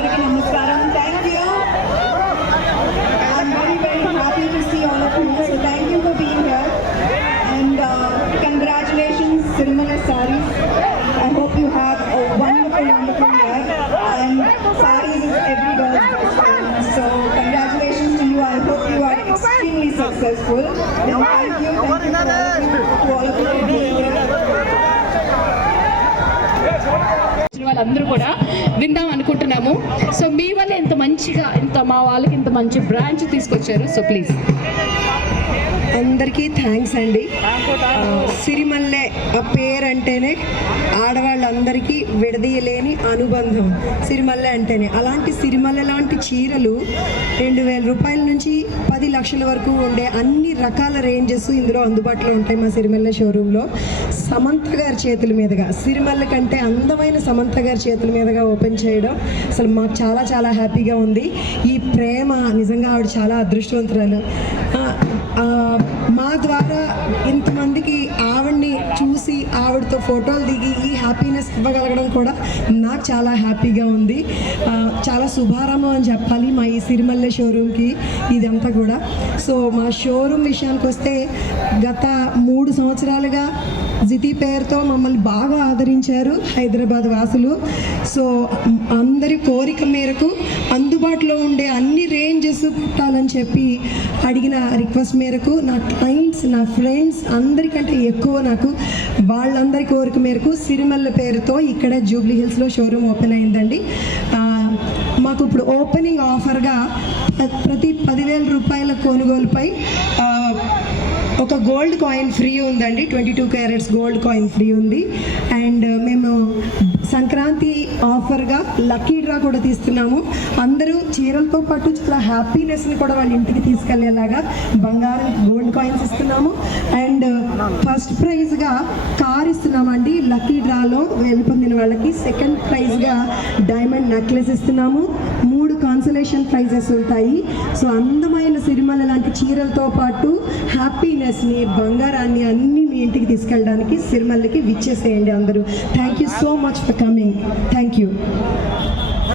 అందరికీ నమస్కారం. Thank you. I'm very, very happy to see all of you. So thank you for being here. And congratulations, Sirumala Sarees. I hope you have a wonderful, wonderful year. And sarees is every girl's best friend. So congratulations to you. I hope you are extremely successful. And thank you to all of you for being here. వాళ్ళందరూ కూడా విందాం అనుకుంటున్నాము. So మీ వల్ల ఇంత మంచిగా మా వాళ్ళకి ఇంత మంచి బ్రాంచ్ తీసుకొచ్చారు. So please. అందరికీ థ్యాంక్స్ అండి. సిరిమల్లె ఆ పేరు అంటేనే ఆడవాళ్ళందరికీ విడదీయలేని అనుబంధం సిరిమల్లె అంటేనే. అలాంటి సిరిమల్లె లాంటి చీరలు 2000 రూపాయల నుంచి 10 లక్షల వరకు ఉండే అన్ని రకాల రేంజెస్ ఇందులో అందుబాటులో ఉంటాయి మా సిరిమల్లె షోరూంలో. సమంత గారి చేతుల మీదుగా, సిరిమల్లె కంటే అందమైన సమంత గారి చేతుల మీదుగా ఓపెన్ చేయడం అసలు మాకు చాలా చాలా హ్యాపీగా ఉంది. ఈ ప్రేమ నిజంగా ఆవిడ చాలా అదృష్టవంతురాలు. మా ద్వారా ఇంతమందికి ఆవిడ్ని చూసి ఆవిడతో ఫోటోలు దిగి ఈ హ్యాపీనెస్ ఇవ్వగలగడం కూడా నాకు చాలా హ్యాపీగా ఉంది. చాలా శుభారంభం అని చెప్పాలి మా ఈ సిరిమల్లె షోరూమ్కి ఇదంతా కూడా. సో మా షోరూమ్ విషయానికి వస్తే గత 3 సంవత్సరాలుగా జితి పేరుతో మమ్మల్ని బాగా ఆదరించారు హైదరాబాద్ వాసులు. సో అందరి కోరిక మేరకు అందుబాటులో ఉండే అన్ని రేంజెస్ పెట్టాలని చెప్పి అడిగిన రిక్వెస్ట్ మేరకు నా క్లయింట్స్, నా ఫ్రెండ్స్ అందరికంటే ఎక్కువ నాకు వాళ్ళందరి కోరిక మేరకు సిరిమల్లె పేరుతో ఇక్కడ జూబ్లీ హిల్స్లో షోరూమ్ ఓపెన్ అయిందండి. మాకు ఇప్పుడు ఓపెనింగ్ ఆఫర్గా ప్రతి 10,000 రూపాయల కొనుగోలుపై ఒక గోల్డ్ కాయిన్ ఫ్రీ ఉందండి. 22 క్యారెట్స్ గోల్డ్ కాయిన్ ఫ్రీ ఉంది. అండ్ మేము సంక్రాంతి ఆఫర్గా లక్కీ డ్రా కూడా తీస్తున్నాము. అందరూ చీరలతో పాటు చాలా హ్యాపీనెస్ని కూడా వాళ్ళ ఇంటికి తీసుకెళ్లేలాగా బంగారం గోల్డ్ కాయిన్స్ ఇస్తున్నాము. అండ్ ఫస్ట్ ప్రైజ్గా కార్ ఇస్తున్నామండి లక్కీ డ్రాలో గెలుపొందిన వాళ్ళకి. సెకండ్ ప్రైజ్గా డైమండ్ నెక్లెస్ ఇస్తున్నాము. 3 కాన్సలేషన్ ప్రైజెస్ ఉంటాయి. సో అందమైన సిరిమల్లె లాంటి చీరలతో పాటు హ్యాపీనెస్ని, బంగారాన్ని అన్నీ మీ ఇంటికి తీసుకెళ్ళడానికి సిరిమల్లెకి విచ్చేసేయండి అందరూ. Thank you so much for coming. Thank you.